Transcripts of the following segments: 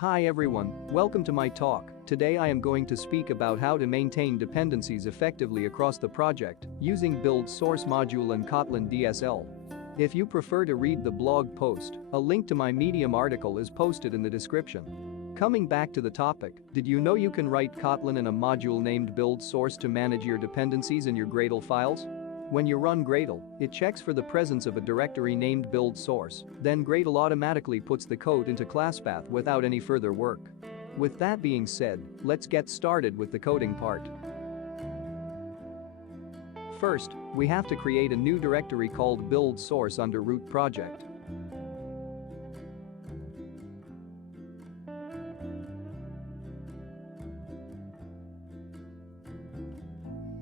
Hi everyone, welcome to my talk. Today I am going to speak about how to maintain dependencies effectively across the project using buildSrc module and Kotlin DSL. If you prefer to read the blog post, a link to my Medium article is posted in the description. Coming back to the topic, did you know you can write Kotlin in a module named buildSrc to manage your dependencies in your Gradle files? When you run Gradle, it checks for the presence of a directory named buildSrc, then Gradle automatically puts the code into classpath without any further work. With that being said, let's get started with the coding part. First, we have to create a new directory called buildSrc under root project.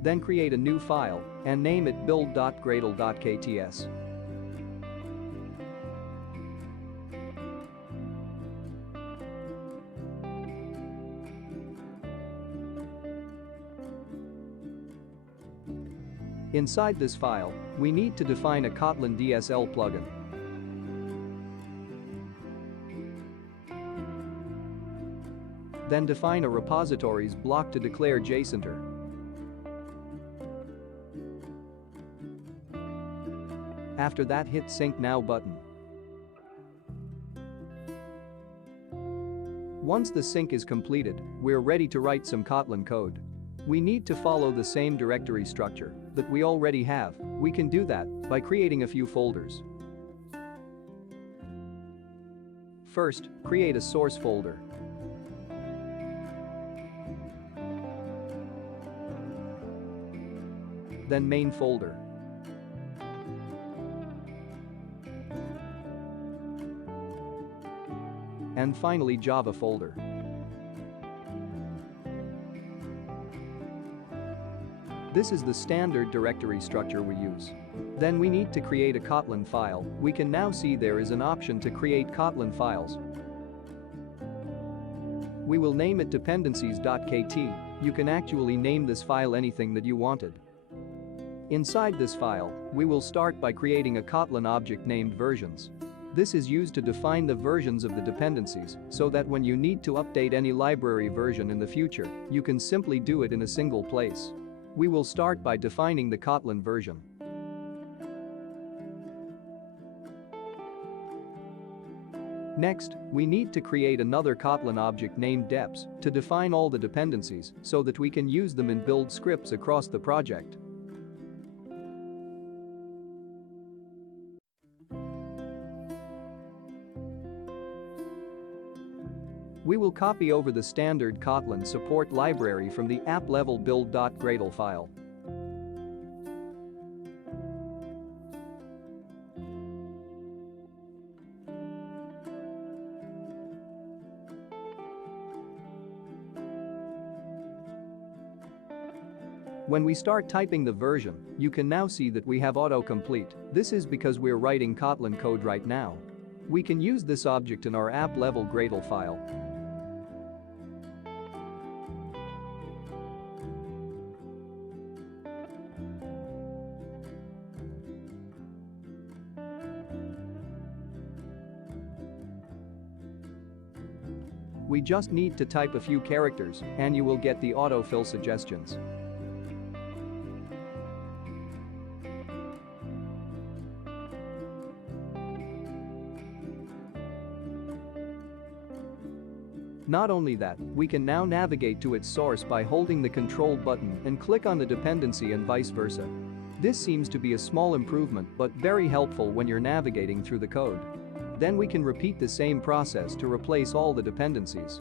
Then create a new file and name it build.gradle.kts. Inside this file, we need to define a Kotlin DSL plugin. Then define a repositories block to declare JSONter. After that, hit Sync Now button. Once the sync is completed, we're ready to write some Kotlin code. We need to follow the same directory structure that we already have. We can do that by creating a few folders. First, create a source folder. Then main folder. And finally Java folder. This is the standard directory structure we use. Then we need to create a Kotlin file. We can now see there is an option to create Kotlin files. We will name it Dependencies.kt. You can actually name this file anything that you wanted. Inside this file, we will start by creating a Kotlin object named versions. This is used to define the versions of the dependencies so that when you need to update any library version in the future, you can simply do it in a single place. We will start by defining the Kotlin version. Next, we need to create another Kotlin object named deps to define all the dependencies so that we can use them in build scripts across the project. We will copy over the standard Kotlin support library from the app-level build.gradle file. When we start typing the version, you can now see that we have autocomplete. This is because we're writing Kotlin code right now. We can use this object in our app-level Gradle file. We just need to type a few characters and you will get the autofill suggestions. Not only that, we can now navigate to its source by holding the Control button and click on the dependency and vice versa. This seems to be a small improvement but very helpful when you're navigating through the code. Then we can repeat the same process to replace all the dependencies.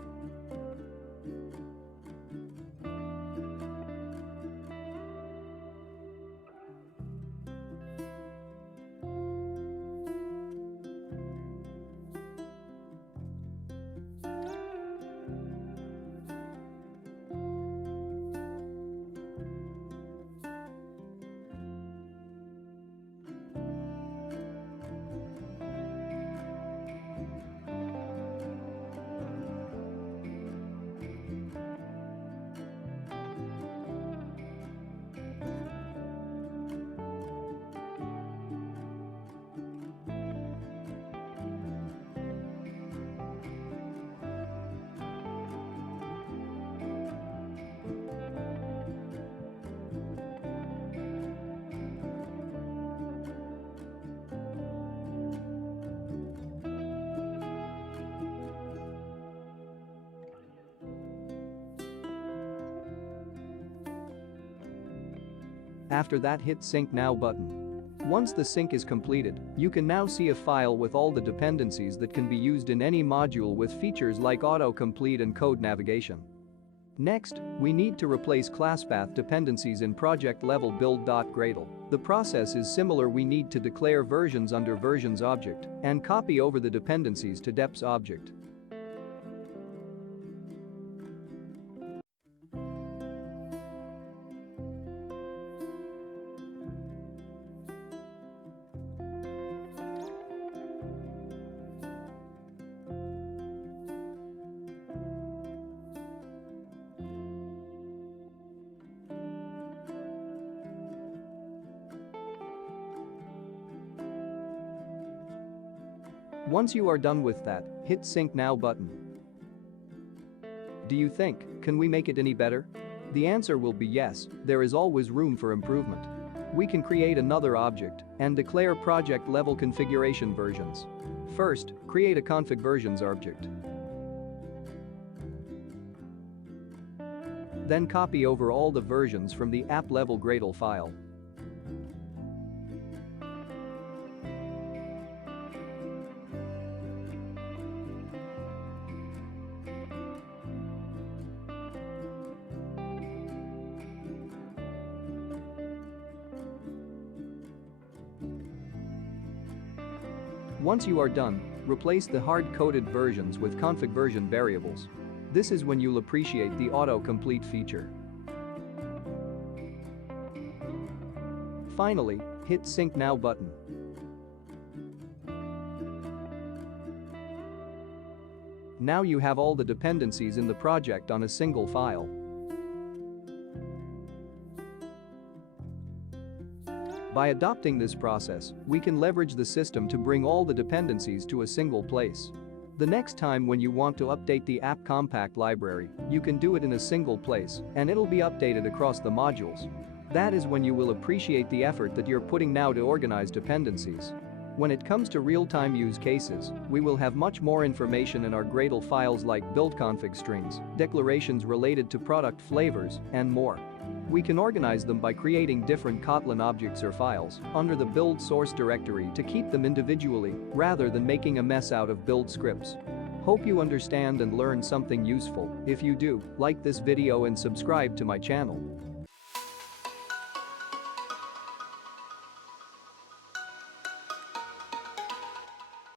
After that, hit Sync Now button. Once the sync is completed, you can now see a file with all the dependencies that can be used in any module with features like autocomplete and code navigation. Next, we need to replace classpath dependencies in project level build.Gradle. The process is similar. We need to declare versions under versions object and copy over the dependencies to deps object. Once you are done with that, hit Sync Now button. Do you think, can we make it any better? The answer will be yes, there is always room for improvement. We can create another object and declare project level configuration versions. First, create a config versions object. Then copy over all the versions from the app level Gradle file. Once you are done, replace the hard-coded versions with config version variables. This is when you'll appreciate the autocomplete feature. Finally, hit Sync Now button. Now you have all the dependencies in the project on a single file. By adopting this process, we can leverage the system to bring all the dependencies to a single place. The next time when you want to update the app compact library, you can do it in a single place, and it'll be updated across the modules. That is when you will appreciate the effort that you're putting now to organize dependencies. When it comes to real-time use cases, we will have much more information in our Gradle files like buildConfig strings, declarations related to product flavors, and more. We can organize them by creating different Kotlin objects or files under the build source directory to keep them individually rather than making a mess out of build scripts. Hope you understand and learn something useful. If you do, like this video and subscribe to my channel.